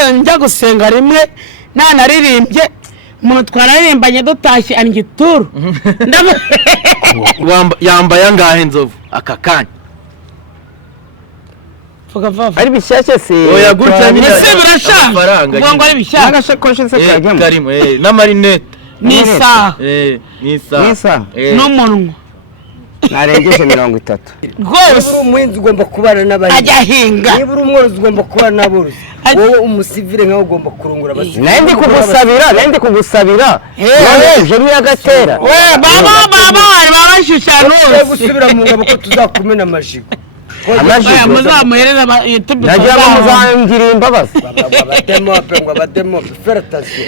nagiye njya gusenga rimwe nanaririmbye umuntu twararirimbanye dutashye angituru yambaye angahe Nzovu aka kanya ari bishyashya se oya gutya nyine ese birashanga ngo ari bishyashya agashakoshi se kajyamo karimo na marinette nisa n'umunwa narengeje 30 rwose umuhinzi ugomba kubana n'abandi ajya hinga niba uri umworozi ugomba kubana n'aborozi wowe umusivile nkaho ugomba kurungura abasivile nandi kugusabira ejo niyagatera baba babashushya gusubira mu ngabo ko tuzakumena amajigo muzamuhereza YouTube nagira ngo muzangire imbabazi abademo fertasi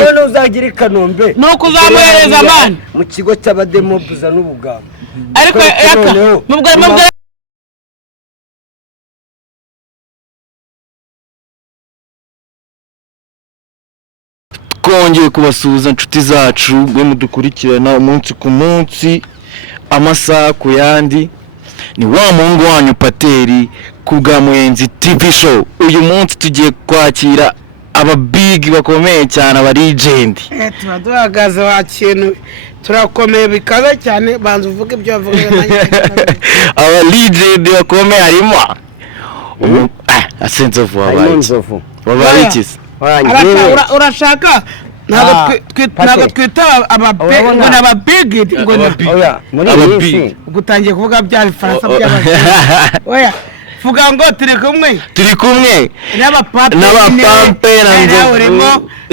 none uzagira Kanombe nuko uzamuhereza man mu kigo cy'abademo buza n'ubugamba ariko mubwo twongeye kubasuhuza inshuti zacu mwe mudukurikirana umunsi ku munsi amasaha ku yandi ni wa mungu wanyu Pateri kubwa Muyenzi TV show. Uyu munsi tugiye kwakira aba big bakomeye cyane aba legend. Tuba duhagaze wa kintu turakomeye bikaza cyane banza uvuge ibyo bavuga aba legend bakomeye harimo Nzovu wabaye ikisi urashaka ntabwo twita ababe ngo n'ababig ngo oya muri iyi gutangiye kuvuga bya Faransa by'abaje oya vuga ngo turi kumwe n'abapampe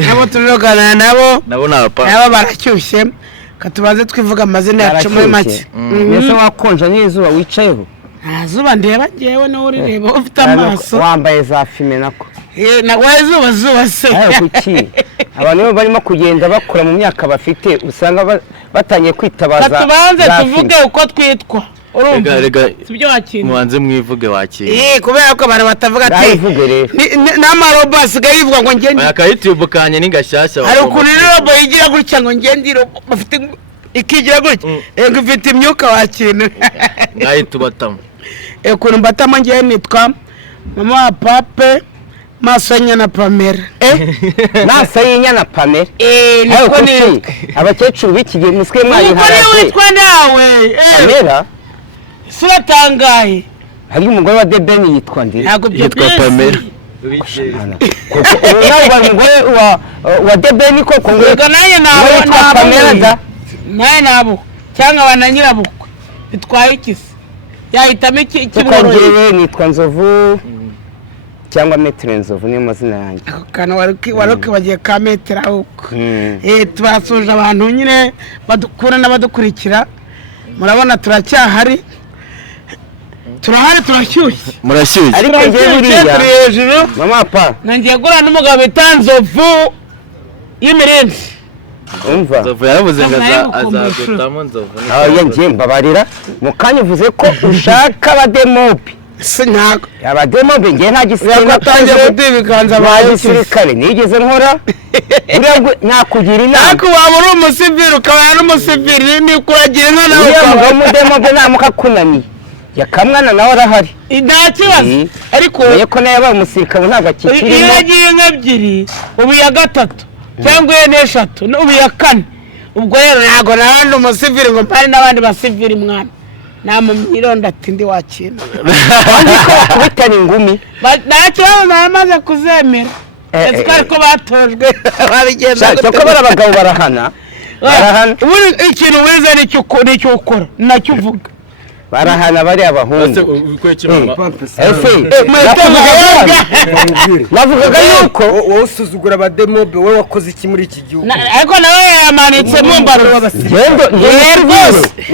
nabo turogana nabo baracyushye katubaze twivuga amazina yacu muri make mbese wakonja n'izuba wicayeho zuba ndeba ngewe no urireba ufite amaso wambaye za fime nako nagwaye zuba se kuki abantu barimo kugenda bakora mu myaka bafite usanga batangiye kwitabaza katubanze tuvuge uko twitwa urumva sibyo wakintu mubanze mwivuge wakintu kubera ko abantu batavuga ati n'amarobo asigaye yivuga ngo ngende aka YouTube kanye ni gashyashya hari ukuntu robo yigira gutya ngo ngende bafite ikigira gutya ngo ifite imyuka wakintu ngaye tubatamo ukuntu mbatamo ngiye nitwa mama wa pape maso nyana Pamela maso y'inyana Pamela niko ni abakecuru bikigiye muswe mwayi harase niko witwa nawe Pamela suratangaye hari umugore wa Debeni yitwa ndi yitwa Pamela ubu umugore wa Debeni koko ngo naye nabo Pamela naye nabo cyangwa bananyirabukwe bitwaye ikisi yahitamo ikimworoye nitwa Nzovu cyangwa Metre Nzovu niyo mazina yanjye kana waruki bagiye ka Metre ahubwo tubasuje abantu nyine badukura n'abadukurikira murabona turacyahari turashyushye murashyushye ariko ngiye buriya hejuru mama pa nangiye gura n'umugabo Nzovu y'imirenzi umva Nzovu yaravuze ngo azagutamo Nzovu ngiye mbabarira mukanya uvuze ko ushaka abademopi sinako abademopi ngiye nta gisirikare yatangiye gudibikanza abasirikare nigeze nkora nakugira inama ariko waba uri umusivili ukaba n'umusivili ni kuragira inka nawe ukaba umudemopi namukakunaniye yakamwana nawe arahari nta kibazo ariko ko nawe yabaye umusirikare ntabwo akikirimo iyo yagiye nk'ebyiri ubu ya gatatu cyangwa n'eshatu ubu ya kane ubwo rero ntabwo nabandi umusivili ngo mpari n'abandi basivili mwana namumyironda ati ndi wakintu ko kubitana ingumi nta kibazo namaze kuzemera ese ko batojwe babigenda gute ko barabagabo barahana ikintu wize nicyo ukora nacyo uvuga barahana bari abahungu bavugaga yuko wowe usuzugura abademobe wowe wakoze iki muri iki gihugu ariko nawe yamanitse mu mbaro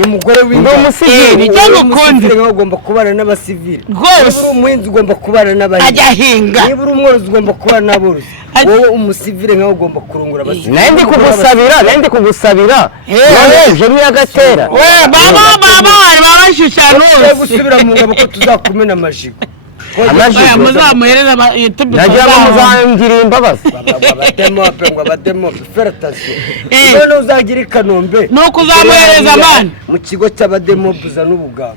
umugore w'umusivili nicyo ngukundira nkaho ugomba kubana n'abasivili rwose umuhinzi ugomba kubana n'abandi ajya hinga niba uri umworozi ugomba kubana n'aborozi wowe umusivili nkaho ugomba kurungura abasivili nandi kugusabira ejo niyagatera baba babashushya gusubira mu ngabo ko tuzakumena amajigo muzamuhereza YouTube nagira ngo muzangire imbabazi abademo fertasi none uzagira Kanombe nuko uzamuhereza man mu kigo cy'abademo buza n'ubugamba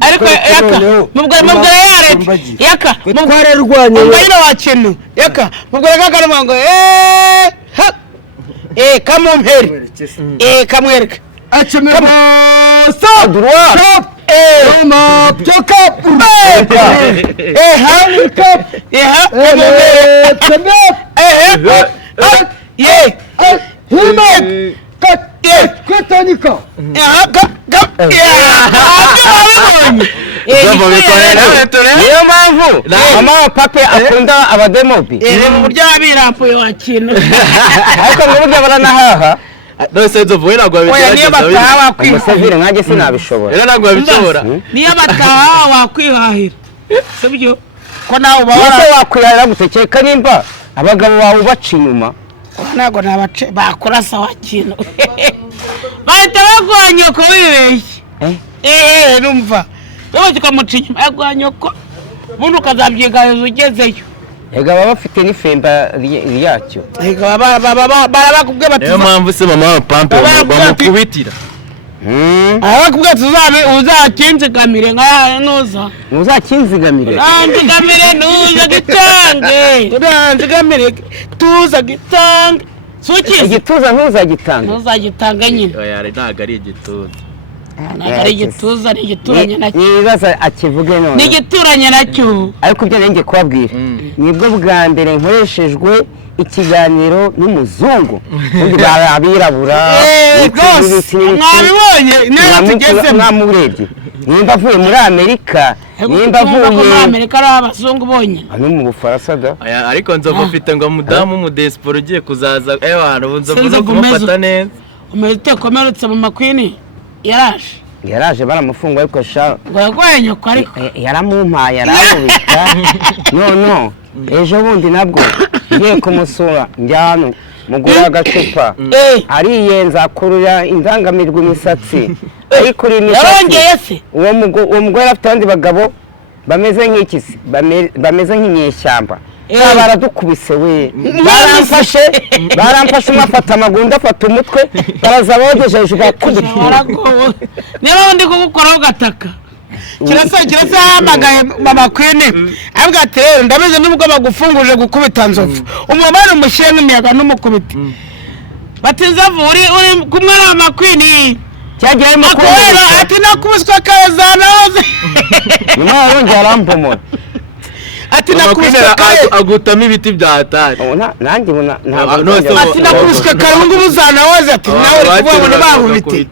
ariko yaka mubwira yarete yaka twararwanye mubwira wakintu yaka mubwira kakarimo ngo ha kamumperi kamwereka aceme bosa droit Roma Jacob handicap Himek Katanika niyo mpamvu mama wa pape akunda abademobi mu buryo abirampuye wakintu ariko n'uburyo baranahaha nose nzovuye nagwa oya niyo bataha wakwihahira umusevire nkanjye sinabishobora rero nagwa bishobora niyo bataha wakwihahira sibyo ko nawe uba ese wakwihahira gutekeka nimba abagabo bawe ubaca inyuma ntabwo nabace bakurasa wakintu bahita baguha nyoko wibeshye numva wowe ukamuca inyuma yaguha nyoko ubundi ukazabyigaheza ugezeyo ega baba bafite n'ifemba ryacyo ega barabakubwiye bati niyo mpamvu se mama wa pampe bamukubitira abakubwiye uzakinzigamire nka nuza uzakinzigamire nzigamire nuza gitange nzigamire tuza gitange sukize igituza ntuzagitanga ntuzagitanga nyine oya ntabwo ari igituza ntabwo ari igituza ni igituranye nacyo nibaza akivuge none ni igituranye nacyo ariko ibyo nenge kubabwira nibwo bwa mbere nkoreshejwe ikiganiro n'umuzungu undi abirabura rwose mwabibonye neza tugezemo mwamurebye nimba avuye muri Amerika nimba avuye muri Amerika ari abazungu bonyine no mu Bufaransa da ariko nzovu ufite ngo mudamu umudesporo ugiye kuzaza abantu nzovu no kumufata neza umeze komerutse mu makwini yaraje baramufunga ariko sha ngo yarwaye nyoko ariko yaramumpaye aramubita no ejo bundi nabwo ngiye kumusura njyano mugura agacupa ariyenza kurura indangamirwa imisatsi ariko uri imisatsi uwo mugore afite abandi bagabo bameze nk'ikisi bameze nk'inyeshyamba baradukubise we baramfashe umafata amagunda afata umutwe baraza bogeje hejuru bakubita niba ndi kugukoraho gataka kirasa hamagaye mama kwine avuga ati rero ndabizi nubwo bagufunguje gukubita nzovu umumara umushyire n'imiyaga n'umukubita bati nzovu uri kumwe na mama kwine cyagiye mu kubera ati nakubiswe kazana hose nyuma yongera arampomora ati nakubiswe agutamo ibiti bya hatari nanjye ati nakubiswe karungu buzana hose ati nawe uri kuvuga ngo bahubite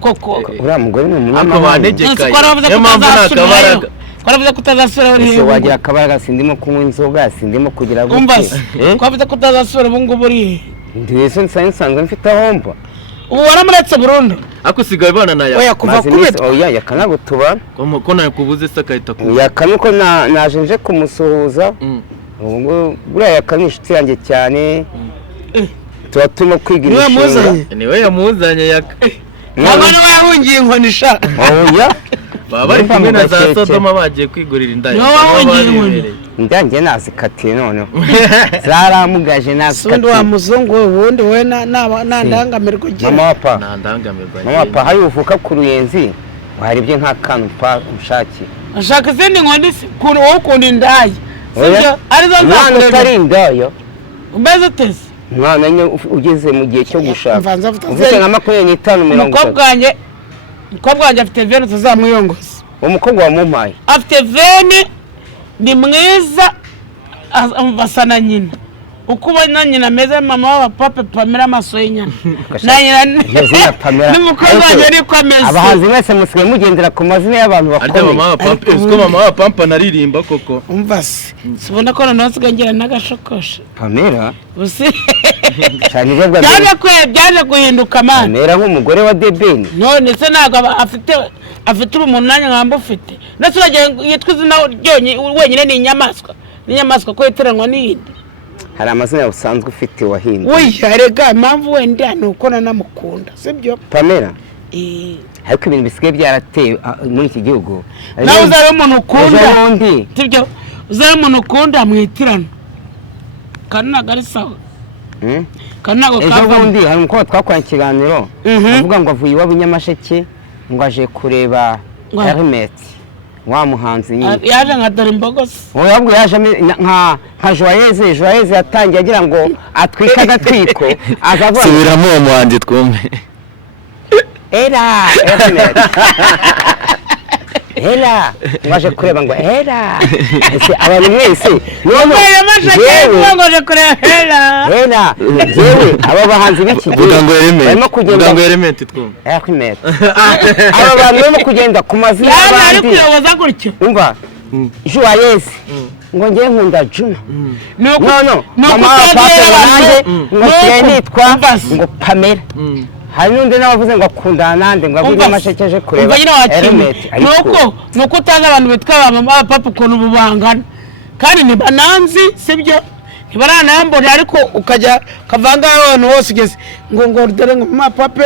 koko uriya mugore ni umunyamahanga niyo mpamvu nakabaraga twaravuze kutazasura uri hehe wagira akabaraga sindimo kunywa inzoga sindimo kugira gute twavuze kutazasura ubu ngubu uri hehe ndetse nsanzwe mfite ahomba ubu waramuretse burundu akusigaye bana nayo oya kuva kubita oya yakanagutuba ko nakubuze se akahita ku yakanye ko naje nje kumusuhuza ubu buriya yakanye inshuti yanjye cyane tuba turimo kwiga imishinga niwe yamuzanye yaka ntabwo niwe yahungiye inkoni sha oya baba bari kumwe na za Sodoma bagiye kwigurira indaya niwe wahungiye inkoni indange nazikatiye noneho zaramugaje nazikatiye sundi wa muzungu ubundi we nandangamirwa ugira mama wapa hari uvuka ku ruyenzi waharibye nk'akantu ushaki ashaka izindi nkoni wowe ukunda indaya arizo umwana utari indaya umeze uteze umwana nyine ugeze mu gihe cyo gushaka ufite nka 25-30 umukobwa wanjye afite vene tuzamwiyongoza umukobwa wamumpaye afite vene ni mwiza basa na nyina uko ubona nyina ameze mama w'abapape Pamela amaso y'inyana n'umukobwa wanjye ariko ameze abahanzi mwese musigaye mugendera ku mazina y'abantu bakomeye uziko mama wa Pampa naririmba koko umva se sibona ko noneho nsigaye ngira n'agashokosha Pamela byaje guhinduka mana Pamela nk'umugore wa Debeni none se ntabwo afite umuntu nanjye nkamba ufite ndetse uragira yitwa izina wenyine ni inyamaswa ko yitiranwa n'iyindi hari amazina usanzwe ufite wahinduye oya rega impamvu wenda ni uko nanamukunda sibyo Pamela ariko ibintu bisigaye byarateye muri iki gihugu nawe uzare umuntu ukunda sibyo uzare umuntu ukunda mwitirana kandi ntabwo ari sawa kandi ntabwo ejo bundi hari umukobwa twakoranye ikiganiro avuga ngo avuye iwabo i Nyamasheke ngo aje kureba Hermet wa muhanzi nyine yaje nka dore imbogo se ahubwo yaje nka Joyeuse yatangiye agira ngo atwike agatwiko akavuga subiramo uwo muhanzi twumve Hermet mwaje kureba ngo ese abantu mwese mwaje kureba yewe aba bahanzi b'iki gihe barimo kugenda ngo Hermet twumve Hermet aba bantu barimo kugenda ku mazina y'abandi ari kuyoboza gutyo umva Joyeuse ngo ngiye nkunda Juma no mama papa nanjye ngo nitwa ngo Pamela hari n'undi nawe avuze ngo akundana nande ngo avuge amashekeje kureba Hermet nuko utazi abantu bitwa mama papa ukuntu bubangana kandi ntibananzi sibyo ntibaranambona ariko ukajya kavanga abantu bose ugeze ngo dore ngo mama papa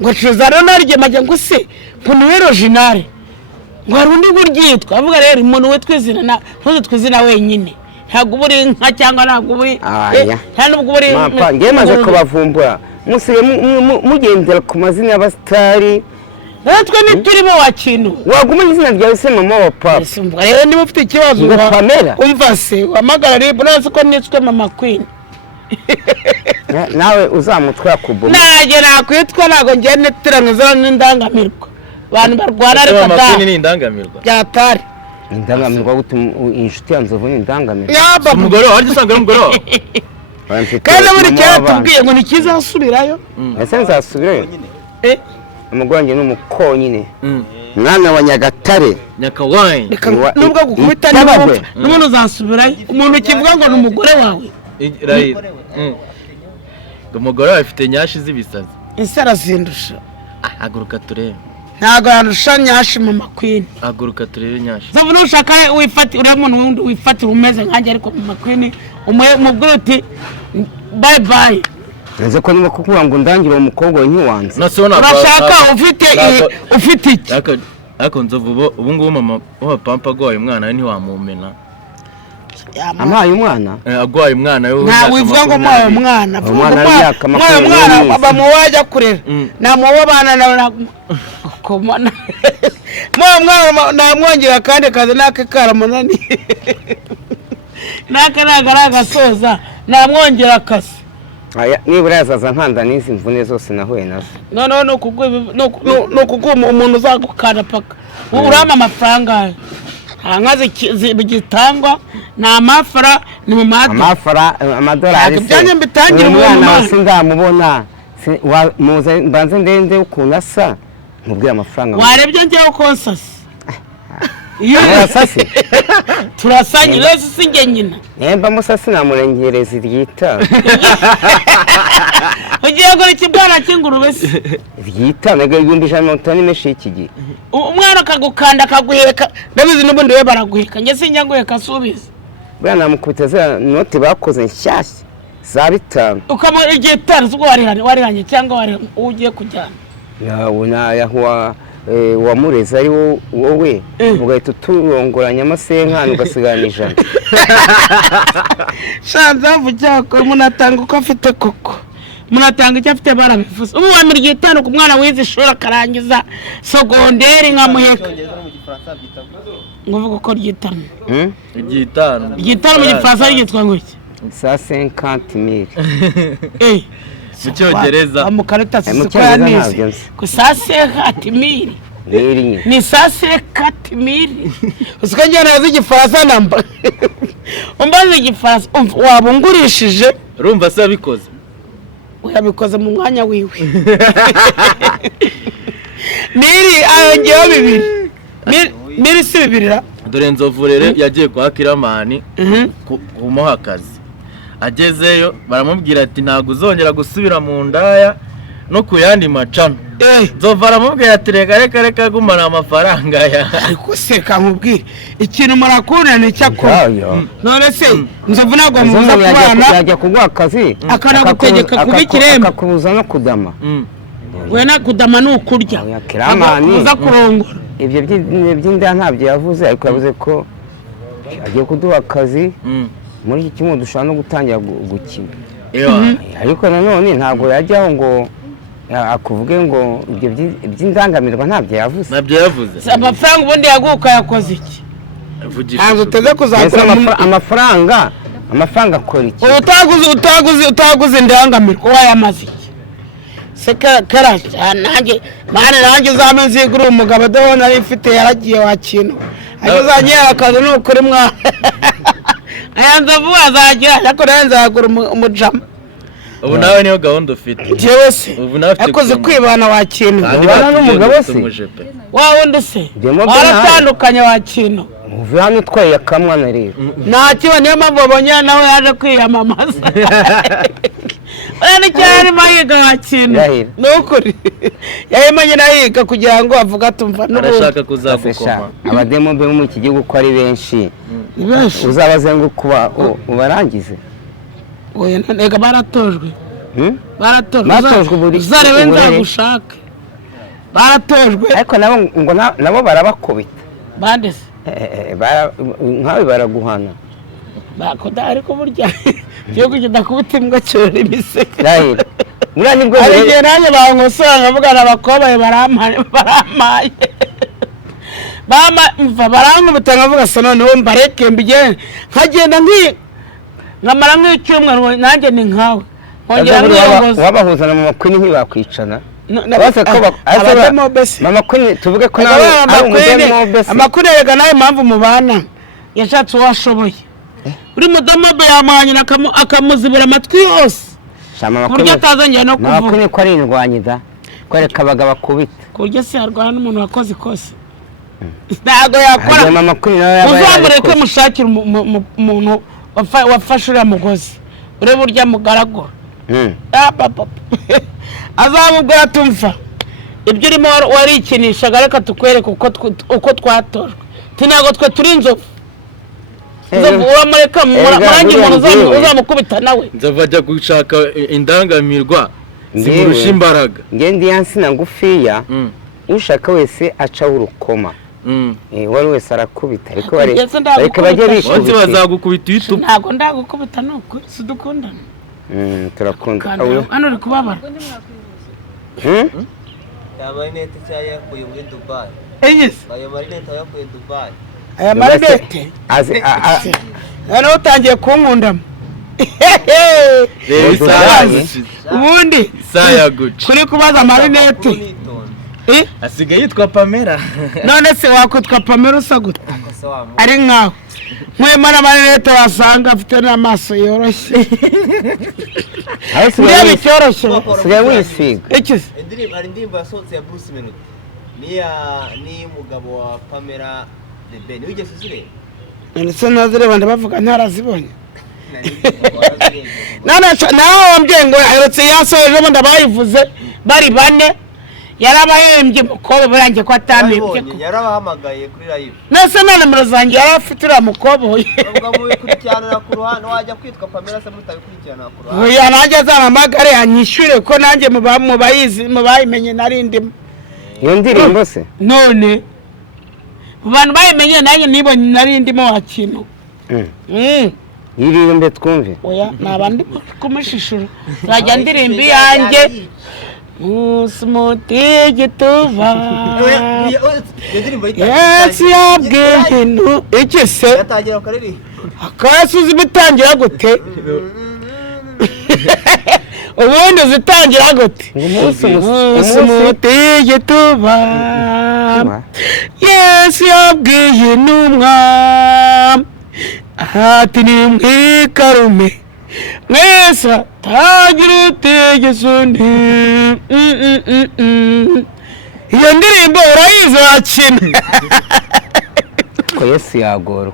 ngo Trezor narye majya ngo se ngo ni original ngo hari undi guryitwa avuga rero umuntu witwa izina ntuzi twizina wenyine ntabwo buri nka cyangwa ntabwo buri nta nubwo buri ngiye maze kubavumbura musiye mugendera ku mazina y'abastari natwe niturimo wa kintu waguma izina ryawe se mama wa papa rero niba ufite ikibazo Pamela umva se wamagara ribu nazi ko nitswe mama Queen nawe uzamutwa kubuma naje nakwitwa nago ngiye nitirangiza n'indangamirwa abantu barwara ariko mama Queen ni indangamirwa byatari indangamirwa gutuma inshuti yanze vuba indangamirwa umugore waryo usanga ari umugore kandi buri cyara tubwiye ngo nikizasubirayo ese nzasubirayo umugore ni umukonyine mwana wa Nyagatare Nyakawine nubwo gukubita n'umuntu uzasubirayo umuntu kivuga ngo ni umugore wawe umugore wawe afite nyashi z'ibisazi ese arazindusha haguruka turebe ntabwo yandusha nyashi mama Queen haguruka turebe nyashi zavu nushaka wifatira umuntu wundi wifatira umeze nkanjye ariko mama Queen umubwira uti bye bye nze ko niba kukuvuga ngo ndangire umukobwa ntiwanze urashaka ufite iki ariko nzovu ubu ngubu mama wa pampa agwaye umwana we ntiwamumena amaye umwana agwaye umwana we nta wivuga ngo mwaye umwana umwana bamuwajya kurera namuwa abana nawe komana mwana namwongera kandi kaze nake karamunaniye nake nagaraga namwongera akazi nibura yazaza nkanda n'izi mvune zose nahuye nazo no no kuguma umuntu uzagukana paka urama amafaranga hangaze bigitangwa na mafara ni mu amafara amadolari byanye mbitangira umwana sindamubona muze mbanze ndende ukunasa mubwira amafaranga warebye ngiye konsasi Turasasi turasanye rero singe nyina nemba musasi namurengereza ryita ugiye gura ikibwana cy'ingurube se ryita nega 150 nimeshi iki gihe umwana akagukanda akaguheka ndabizi n'ubundi we baraguheka nge sinjya guheka subiza bwana mukubiteza note bakoze nshyashya za 5 ukamara igihe tarzo warihanye cyangwa wari ugiye kujyana una yahwa wamureza ari wowe ugahita turongoranya amasenkano ugasiganijana shanzavu cyako munatanga uko afite koko munatanga icyo afite barabifuza ubu wa mirye 5 ku mwana wize ishuri akarangiza sogonderi nkamuheka nguvuga ko ryitano ryitano mu gifaransa ryitwa ngo iki sa 50000 mu cyongereza amukarita siko yanize ku sa 50000 ni sa 50000 usiko njye nazi igifaransa namba umbaze igifaransa wabungurishije urumva se abikoze uyabikoze mu mwanya wiwe miri ayongeho 2 miri si 2 dore nzovurere yagiye kwa Kiramani kumuha akazi agezeyo baramubwira ati ntago uzongera gusubira mu ndaya no kuyandi macano nzovara mubwira ati reka gumana amafaranga ya ariko se kamubwira ikintu murakunda ni cyakora none se nzovuna ngo muza kubana yajya kugwa akazi akanagutegeka kubikiremba akakubuza no kudama we na kudama ni ukurya Kiramani uza kurongora ibyo by'inda ntabyo yavuze ariko yavuze ko agiye kuduha akazi muri iki kimwe dushaka no gutangira gukina ariko nanone ntabwo yajyaho ngo akuvuge ngo ibyo by'indangamirwa ntabyo yavuze. Amafaranga ubundi yaguka yakoze iki? Ntabwo uteze kuzakura amafaranga akora iki? utaguze indangamirwa wayamaze iki? Se kara nanjye uzame nzigura umugabo doho nari mfite yaragiye wakintu ayo uzanyera akazi n'ukuri mwa ayanza vuba azagira ariko nzagura umujama. Ubu nawe niyo gahunda ufite. Jewe se yakoze kwibana wakintu ubana n'umugabo se wundi se waratandukanye wakintu uvuye hano utwaye akamwana rero nta kiba niyo mpamvu babonye nawe yaje kwiyamamaza. Urani cyane mayiga wakintu n'ukuri yahimanye nayiga kugira ngo avuga atumva arashaka kuzagukoma. Abademo be mu iki gihugu ko ari benshi uzabazenguka ubarangize. Oya nega baratojwe uzarebe nzagushaka baratojwe ariko nabo barabakubita bande se nkawe baraguhana bakoda ariko burya gihugu kidakubita imbwa cyorora imiseke mura nibwo arigiye nanjye bankosora nkavugana abakobaye barampaye barankubita nkavuga se noneho mbareke mbigende nkagenda nkamara nk'icyumweru nanjye ni nkawe nkongera nkiyongoza wabahuzana mu makwini ntibakwicana mama kwini tuvuge ko nawe amakuru yega nawe mpamvu mubana yashatse uwo ashoboye uri mudamobe yamwanyina akamuzibura amatwi yose ku buryo atazongera no kuvuga. Makwini ko ari indwanyi da kwereka abagabo akubita ku buryo se yarwana n'umuntu wakoze ikosa ntabwo yakora. Uzamureke mushakira umuntu wafashe uriya mugozi urebe urya mugaragura azamubwira tumva ibyo urimo warikinishaga reka tukwereke uko twatojwe ntabwo twe turi inzovu uramureka murangi umuntu uzamukubita nawe nzava ajya gushaka indangamirwa zimurusha imbaraga. Ngendi yansina ngufiya ushaka wese acaho urukoma wari wese arakubita ariko bajye bishubita bazagukubita YouTube. Ntabwo ndagukubita nuko sidukundana turakunda hano uri kubabara yabaye nete cyayakuye muri Dubai. Yabaye nete yakuye Dubai. Aya marinete noneho utangiye kunkundamo ubundi kuri kubaza marinete asigaye yitwa Pamela. None se wakwitwa Pamela usa gute ari nkawe mwema n'amarinete wasanga afite n'amaso yoroshye niyo bicyoroshye sigaye wisiga iki hari indirimbo yasohotse ya Bruce Melody ni umugabo wa Pamela the Ben wigeze uzireba ndetse nazireba ndabavuga ntarazibonye nawe wambwiye ngo aherutse yasohejemo ndabayivuze bari bane yarabahembye mukobe burangiye ko atambye yarabahamagaye kuri live nese na nimero zanjye yarafite uriya mukoboye bavuga ngo wikurikirana ku ruhande wajya kwitwa Pamela se mutabikurikirana ku ruhande oya nanjye azampamagare anyishyure ko nanjye mu bayimenye narindimo iyo ndirimbo se none mu bantu bayimenye nanjye nibonye narindimo wakintu yiririmbe twumve oya nabandi kumishishura zajya ndirimba yanjye Musmuti gituva Yesu yabwintu iki se yatangira kariri akasuzi bitangira gute ubundi zitangira gute Musmuti gituva Yesu yabwintu ati ni mwikarume mwesa tagira utegetse undi iyo ndirimbo urayizi wakina ko Yesu yagorwa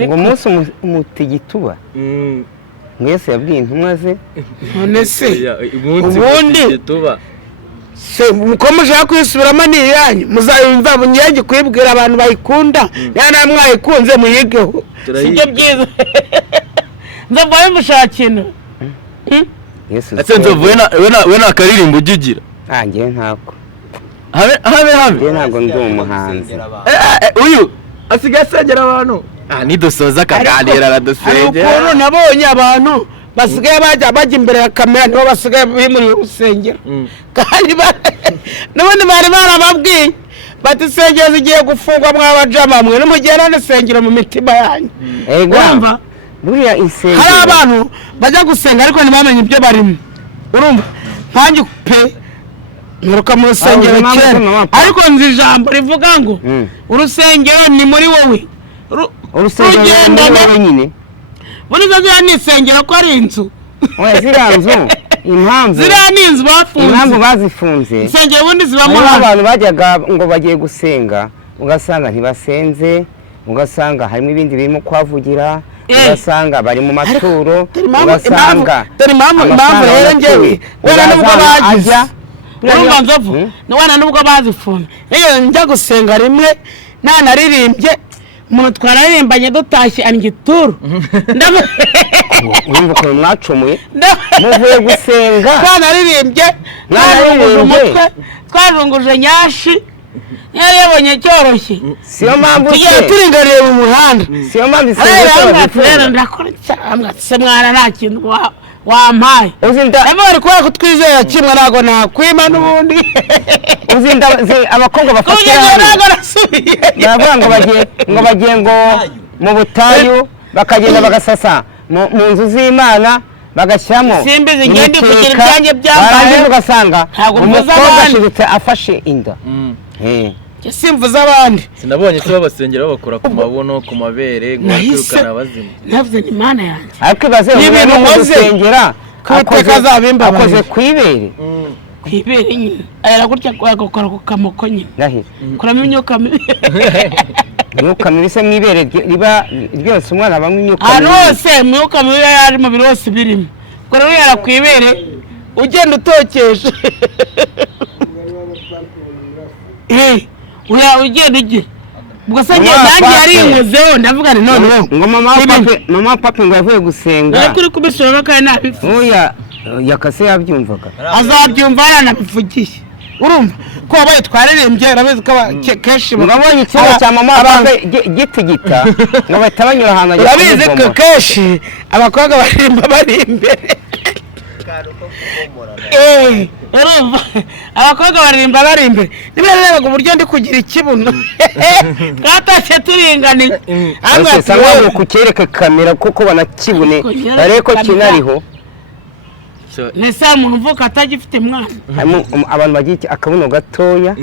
ngo umunsi umutigituba mwese yabwiye intumwa ze none se ubundi se mukomeje kwisubiramo ni yanyu muzayumva bunyange kwibwira abantu bayikunda yana mwayikunze muyigeho sibyo byiza nzavuye mushakino Yesu nzavuye we na karirimbo ugigira ngiye ntako habe ntabwo ndi umuhanzi uyu asigaye asengera abantu nidusoza akaganira aradusengera ukuntu nabonye abantu basigaye bajya imbere ya kamera nibo basigaye bimuriye urusengero kandi n'ubundi bari barababwiye bati insengero zigiye gufungwa mw'abajama mwe nimugenda n'isengero mu mitima yanyu urumva buriya insengero hari abantu bajya gusenga ariko ntibamenye ibyo barimo urumva nkanjye pe nturuka mu rusengero kera ariko nzi ijambo rivuga ngo urusengero ni muri wowe urusengero ni muri wowe nyine buriza ziriya ni insengero ko ari inzu oya ziriya nzu impamvu ziriya ni inzu bazifunze insengero ubundi zibamo abantu bajyaga ngo bagiye gusenga ugasanga ntibasenze ugasanga harimo ibindi birimo kuhavugira ugasanga bari mu maturo ugasanga impamvu rero njyewe wera nubwo bagize urumva nzovu wera nubwo bazifunze iyo njya gusenga rimwe nanaririmbye umuntu twararirimbanye dutashye angituru urumva ukuntu mwacumuye muvuye gusenga twanaririmbye twarunguje umutwe twarunguje nyashi yari yabonye cyoroshye siyo mpamvu tugiye turingariye mu muhanda siyo mpamvu isengero ndakora cyangwa se mwana nta kintu wampaye nabo bari kubera ko twizera kimwe ntabwo nakwima n'ubundi abakobwa bafatira baravuga ngo bagiye mu butayu bakagenda bagasasa mu nzu z'Imana bagashyiramo simbizi ngende kugira ibyanjye byambaye ugasanga umukobwa ashirutse afashe inda simvuze abandi sinabonye se babasengera babakora ku mabuno ku mabere ngo bakirukana abazima navuze Imana yanjye ariko ibaze ibintu gusengera akoze ku ibere nyine ayera gutya agakora ku kamoko nyine kuramo imyuka mibi imyuka mibi se mwibere riba ryose umwana abamo imyuka mibi ahantu hose imyuka mibi yari mu biro hose birimo ubwo rero yara ku ibere ugenda utokesha ugenda ugira ubwo se nanjye yarinkozeho ndavuga ni noneho ngo mama papi ngo yavuye gusenga ariko uri kubisubiramo kandi nabivuze oya yakase yabyumvaga azabyumva yaranabivugiye urumva ko wabaye twaririmbye urabizi ko kenshi mugabonye ikibazo cya mama papi gitigita ngo bahita banyura ahantu ajya urabizi ko kenshi abakobwa baririmba bari imbere urumva abakobwa baririmba bari imbere niba yarebaga uburyo ndi kugira ikibuno twatashye turinganiye ese ntabwo kukereka kamera kuko banakibune dore ko kinariho nese umuntu uvuka atagifite mwana abantu bagiye akabuno gatoya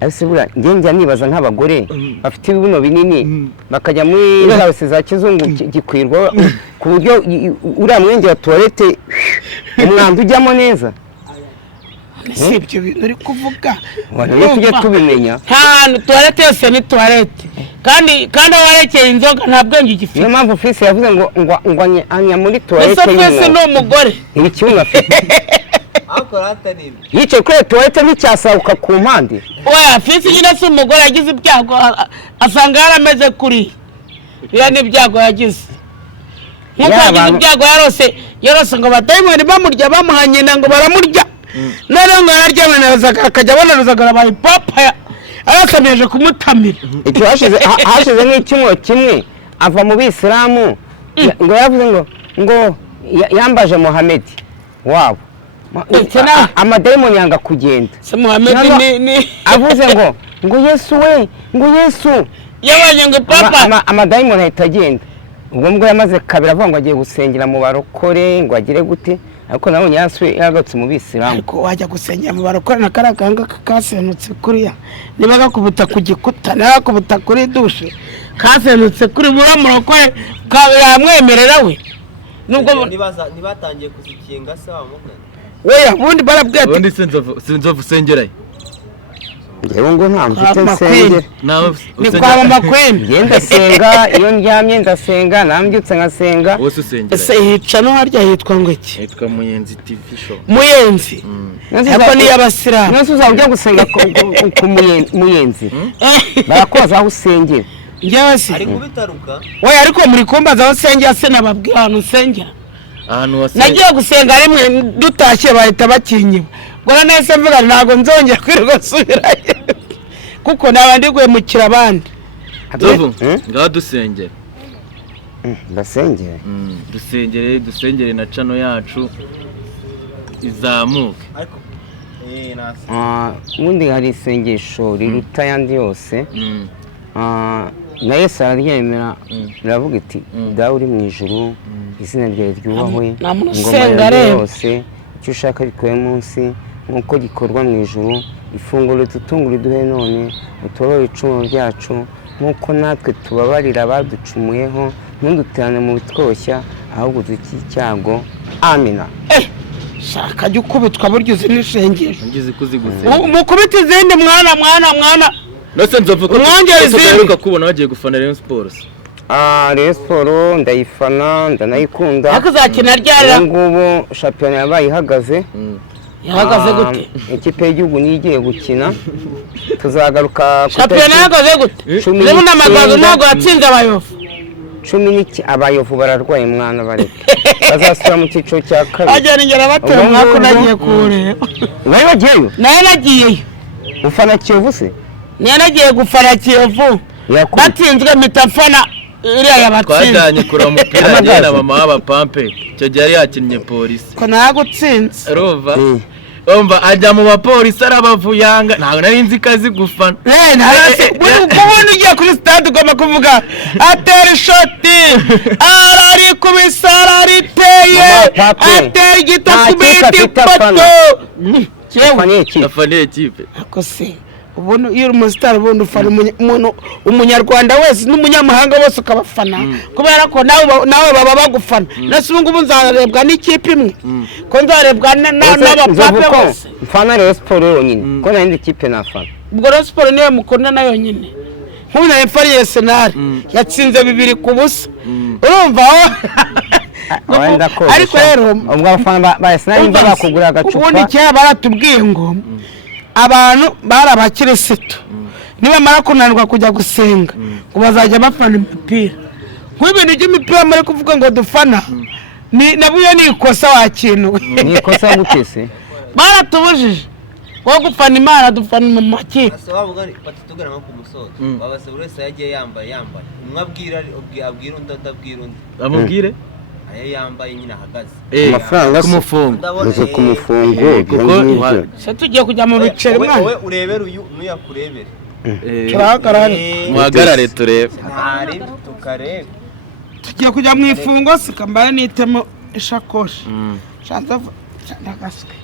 ese bura njya nibaza nk'abagore bafite ibibuno binini bakajya muri zose za kizungu gikwirwa ku buryo uriya mwenge wa toilette umwanda ujyamo neza si ibyo bintu uri kuvuga iyo tujya tubimenya nta hantu toilette yose ni toilette kandi aho warekeye inzoga nta bwenge ugifite niyo mpamvu fisi yavuze ngo anya muri toilette ese fisi ni umugore ibi kibuno afite yicaye kuri toilette nticyasabuka ku mpande oya fisi nyine si umugore yagize ibyago asanga yarameze kuri biriya ni ibyago yagize nk'uko yagize ibyago yarose ngo badayimoni bamurya bamuha nyina ngo baramurya noneho ngo yararyamanaza akajya abonanuzagara abaye papa arasameje kumutamira icyo hashize nk'icyumweru kimwe ava mu bisilamu ngo yaravuze ngo yambaje Mohamed wabo amadayimoni yanga kugenda avuze ngo Yesu we ngo Yesu yabanye ngo papa amadayimoni ahita agenda ubwo mbwo yamaze kabiri avuga ngo agiye gusengera mu barokore ngo agire gute ariko nabonye yagarutse mu bisilamu ariko wajya gusengera mu barokore na karaganga kasenutse kuriya niba gakubuta ku gikuta nagakubuta kuri dushe kasenutse kuri muramurokore yamwemerera we nubwo nibatangiye kuzikinga se wamugana weya bundi barabwete ubundi sinzovu sengeraye ngewe ngo nta mfite nsengera ni kwa mama kwembi ngenda senga iyo ndyamye ndasenga nambyutse nkasenga wose usengera ese hica no harya hitwa ngo iki hitwa Muyenzi TV show Muyenzi ariko ni y'abasilamu nose uzajya gusenga ku Muyenzi barakoza aho usengera njyewe se ari kubitaruka weya ariko muri kumbaza aho usengera se nababwira ahantu usengera ahantu wasengera nagiye gusenga rimwe dutashye bahita bakinyiba ngo nese mvuga ntabwo nzongera kwirirwa nsubirayo kuko naba ndi guhemukira abandi Nzovu ngaho dusengera ndasengere dusengere na channel yacu izamuke. ariko nasi ubundi hari isengesho riruta ayandi yose na Yesu araryemera riravuga iti dawe uri mu ijuru izina ryawe ryubahwe ingoma yawe yose icyo ushaka gikowe munsi nk'uko gikorwa mu ijuru ifunguro ritutungura iduhe none utorore ibicumuro byacu nk'uko natwe tubabarira abaducumuyeho ntuduterane mu bitwoshya ahubwo dukize icyago amina. shaka jya ukubitwa buryo uzi n'ishengesho ngize kuziguse mukubita izindi mwana nose nzovuga ko kubona bagiye gufana Rayon Sports. Rayon Sports ndayifana ndanayikunda ariko zakina ryarira ngubu shampiyona yabaye ihagaze gute ikipe y'igihugu nigiye gukina tuzagaruka shampiyona ihagaze gute niba n'amagazo ntabwo yatsinze abayovu 10 abayovu bararwaye mwana bareke bazasubira mu cyiciro cya kabiri agera ingera batera mwako nagiye kureba bari bagiyeyo nayo nagiyeyo ufana Kiyovu se niyo nagiye gufana Kiyovu batsinzwe mitafana iriya yabatsinze twajyanye kura umupira agenda mama w'abapampe cyo gihe yari yakinnye polisi ko nagutsinze rova omba ajya mu bapolisi arabavuyanga ntago nari nzi kazi gufana ubona ugiye kuri stade ugomba kuvuga atera shoti arari kubisara ariteye atera igitokubiti poto afaniye kipe ako se ubuno iyo umustar ubuno ufana umuntu umunyarwanda wese n'umunyamahanga bose ukabafana kubera ko nawe baba bagufana nase ubu ngubu nzarebwa n'ikipe imwe ko nzarebwa n'abapape bose mfana Rayon Sports yonyine ko nandi kipe nafana ubwo Rayon Sports niyo mukunda nayo nyine nk'ubu na Efari Arsenal yatsinze 2 ku busa urumva ariko rero ubwo abafana ba Arsenal nimba bakugura agacupa ubundi cya baratubwiye ngo abantu barabakirisitu nibamara kunanirwa kujya gusenga ngo bazajya bafana imipira nk'ibintu by'imipira muri kuvuga ngo dufana nabuye ni ikosa wakintu ni ikosa gutese baratubujije wo gufana Imana dufana mu maki ase wavuga batutugana nko ku musozo babase buri wese yagiye yambaye umwe abwira undi ndabwira undi amubwire aye yambaye nyine ahagaze amafaranga kumufunga uze kumufungo se tugiye kujya mu biceri mwana wowe urebera uyu nuyakurebere turahagarara muhagarare turebe ntari tukarebe tugiye kujya mu ifungo sikambaye nitemo ishakoshi chandagaske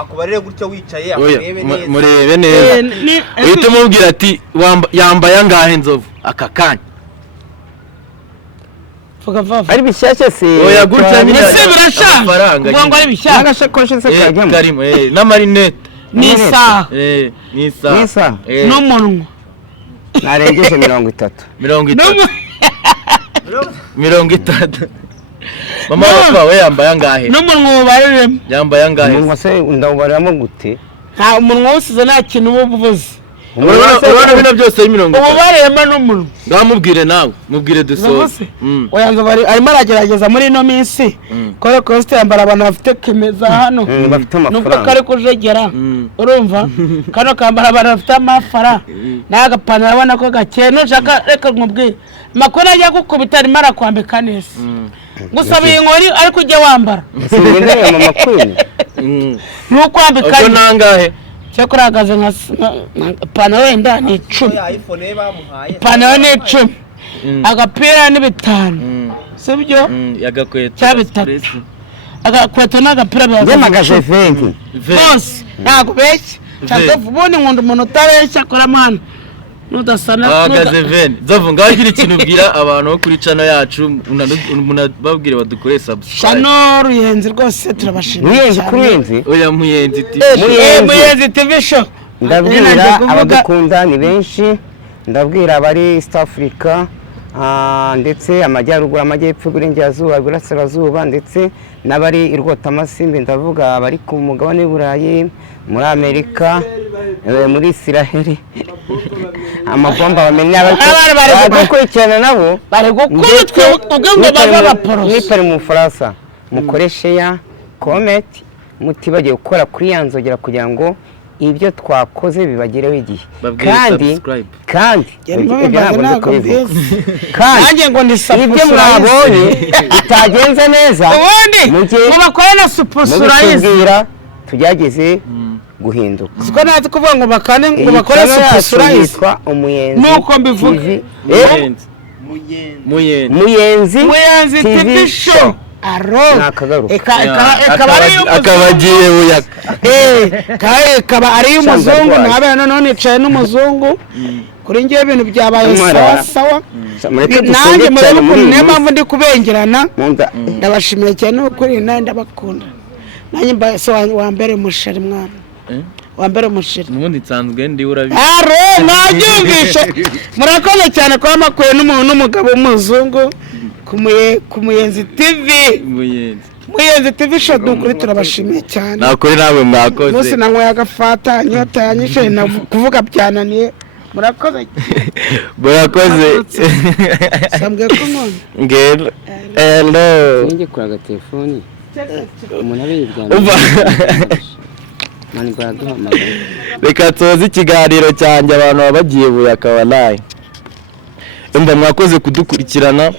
akubarire gutyo wicaye akurebe neza murebe neza uhita umubwira ati yambaye angahe nzovu aka kanya ari bishyashya se oya gutya nyine ese birashaka ngo ari bishyashya n'agashakoshi se kajyamo karimo na marinette nisa nisa n'umunwa narengeje 30 30 mama wawe yambaye angahe n'umunwa ubariremo yambaye angahe umunwa se ndawubariramo gute nta umunwa usize nta kintu uba uvuze urabona bino byose ari 30 ubarema n'umunwa ngamubwire nawe mubwire dusoze oyanzo bari arimo aragerageza muri ino minsi kore coste yambara abantu bafite kemeza hano bafite amafaranga nuko kare kujegera urumva kano kambara abantu bafite amafara n'agapantaro abana ko gakene shaka reka nkubwire makona ajya gukubita arimo arakwambika neza gusaba inkori ariko ujye wambara singende ya mama queen n'ukwambika uko nangahe cyo kuragaze nka pano wenda ni 10 pano ni 10 agapira ni 5 sibyo yagakweto cyabitatu agakweto n'agapira byamagaje 20 bose ntago beshye cyangwa ubundi nkunda umuntu utabeshya akora mwana nudasana agaze 20 zovu ngaho gira ikintu ubwira abantu bo kuri channel yacu babwire badukore subscribe channel Ruyenzi rwose turabashimira Ruyenzi kurenzi oya Muyenzi Muyenzi TV show ndabwira abadukunda ni benshi ndabwira abari East Africa ndetse amajyaruguru amajyepfo y'Iburengerazuba Iburasirazuba ndetse n'abari irwota amasimbi ndavuga abari ku mugabane w'Uburayi muri Amerika muri Israel amabomba bamenya bari gukurikirana nabo bari gukubitwe ubwo bava baporosa mwipare mu Faransa mukoreshe ya comment mutibagiye gukora kuri yanzogera kugira ngo ibyo twakoze bibagireho igihe Babwire kandi subscribe. kandi ntabwo mbizi kandi nanjye ngo ni sapu ibyo mwabonye bitagenze neza ubundi mujye ngo bakore na supu surayizi mubitubwira tugerageze guhinduka siko natwe kuvuga ngo bakane ngo iyi bakore channel supu yacu surayizi yitwa umuyenzi nuko mbivuga TV. Muyenzi. Muyenzi Muyenzi TV show aro nakagaruka ikaba ari akabagiye buyaka ikaba ari y'umuzungu nabe none nicaye n'umuzungu kuri ngiye ibintu byabaye sawa sawa nanjye murebe ukuntu niyo mpamvu ndi kubengerana ndabashimiye cyane ukuri nanjye ndabakunda nanjye mbese wa mbere musheri mwana wa mbere musheri n'ubundi nsanzwe ndi urabizi aro mwabyumvishe murakoze cyane kuba makuye n'umugabo w'umuzungu ku Muyenzi TV Muyenzi TV show dukuri turabashimiye cyane nakuri nawe mwakoze munsi nanyweye agafata nyota yanyishe na kuvuga byananiye murakoze sambwe ko none ngero hello ngiye kuri agatelefoni umuntu abiryana mani baraduhamagara reka tuzi ikiganiro cyanjye abantu baba bagiye buyaka wallahi mwakoze kudukurikirana